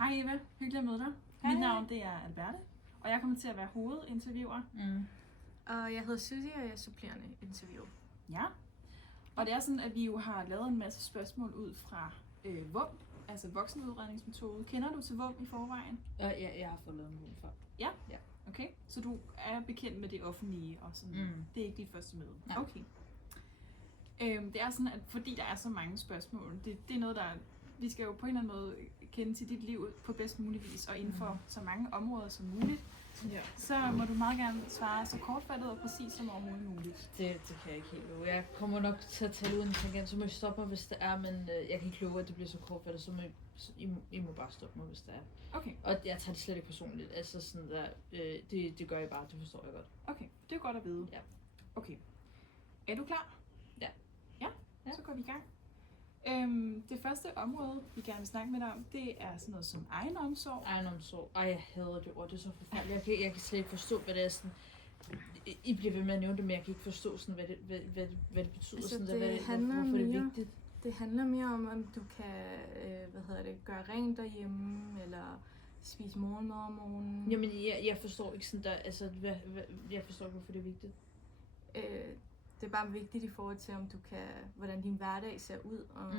Hej Eva, hyggeligt at møde dig. Hej. Mit navn det er Alberte, og jeg kommer til at være hovedinterviewer. Og jeg hedder Susie, og jeg er supplerende interview. Ja, og det er sådan, at vi jo har lavet en masse spørgsmål ud fra VUM, altså voksenudredningsmetode. Kender du til VUM i forvejen? Ja, jeg har fået lavet en før. Ja? Okay, så du er bekendt med det offentlige og sådan. Det er ikke dit første møde? Nej. Okay. Det er sådan, at fordi der er så mange spørgsmål, det er noget, der vi skal jo på en eller anden måde kende til dit liv på bedst mulig vis, og inden for så mange områder som muligt. Ja. Så må du meget gerne svare så kortfattet og præcis som overhovedet muligt. Det kan jeg ikke helt love. Jeg kommer nok til at tale uden en tangent, så må I stoppe mig, hvis det er, men jeg kan ikke love, at det bliver så kortfattet, så I må bare stoppe mig, hvis det er. Okay. Og jeg tager det slet ikke personligt. Altså sådan der, det gør jeg bare, det forstår jeg godt. Okay, det er godt at vide. Ja. Okay. Er du klar? Ja. Ja, så går vi i gang. Det første område, vi gerne vil snakke med dig om, det er sådan noget som egenomsorg. Egenomsorg. Ej, jeg hader det ord. Det er så forfærdeligt. Jeg kan slet ikke forstå, hvad det er sådan. I bliver ved med at nævne det, men jeg kan ikke forstå sådan, hvad det betyder. Altså, sådan, det hvorfor handler det er mere- vigtigt. Det handler mere om du kan gøre rent derhjemme, eller spise morgenmad om morgenen. Jamen, jeg forstår ikke sådan der, altså, jeg forstår ikke, hvorfor det er vigtigt. Det er bare vigtigt i forhold til, hvordan din hverdag ser ud. Og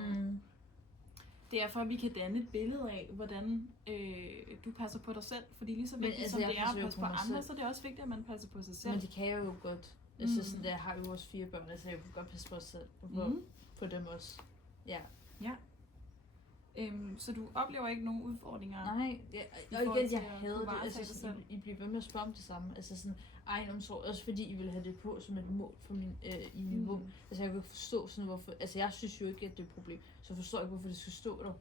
Det er for, at vi kan danne et billede af, hvordan du passer på dig selv. Fordi lige så Men, vigtigt altså, som jeg det er at passer jo passe på på mig andre, selv. så er det også vigtigt, at man passer på sig selv. Men det kan jeg jo godt. Altså sådan der, jeg har jo også 4 børn, altså jeg kan godt passe på mig selv. På dem også. Ja. Så du oplever ikke nogen udfordringer? Nej, I og forhold igen, til jeg at hader kunne det. varetage Altså, dig sådan, selv. I bliver ved med at spørge om det samme. Altså sådan, egenomsorg, også fordi I vil have det på som et mål for i min vugge. Altså jeg kan ikke forstå sådan, hvorfor, altså jeg synes jo ikke, at det er et problem, så jeg forstår ikke, hvorfor det skal stå der.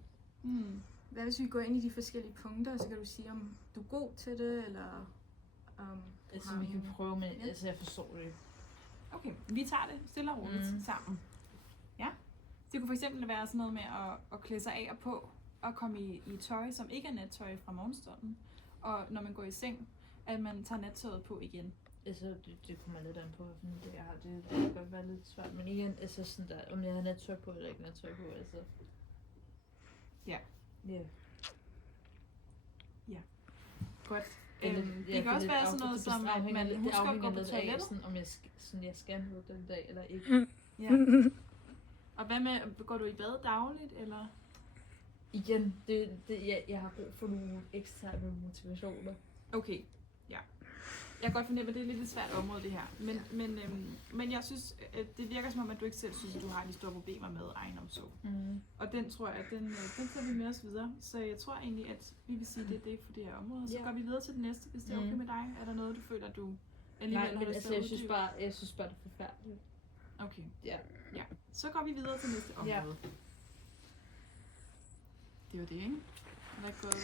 Hvad hvis vi går ind i de forskellige punkter, så kan du sige, om du er god til det, eller Altså vi kan prøve, men altså jeg forstår det ikke. Okay, vi tager det stille og roligt sammen. Ja. Det kunne for eksempel være sådan noget med at klæde sig af og på, og komme i tøj, som ikke er nattøj fra morgenstunden. Og når man går i seng, at man tager nattøjet på igen. Altså det kommer lidt an på, hvilken det jeg har. Det kan godt være lidt svært, men igen, altså sådan der, om jeg har nattøj på eller ikke nattøj på, altså. Ja. Ja. Godt. Eller, det kan også være sådan noget som, at man husker at gå på toilettet. Sådan, om jeg skal noget den dag eller ikke. Ja. Og hvad med, går du i bad dagligt, eller? Igen, jeg har brug for nogle eksterne motivationer. Okay, ja. Jeg kan godt fornemme, at det er lidt et svært område, det her. Men jeg synes, at det virker som om, at du ikke selv synes, at du har de store problemer med egenomsorg. Og den tror jeg, at den tager vi med os videre. Så jeg tror egentlig, at vi vil sige, at det er det for det her område. Så går vi videre til det næste, hvis det er okay med dig. Er der noget, du føler, at du alligevel Nej, har men lyst altså, til at jeg synes uddybe? bare, det er forfærdeligt. Okay, Ja. så går vi videre til næste område. Det var det, ikke? Er der gået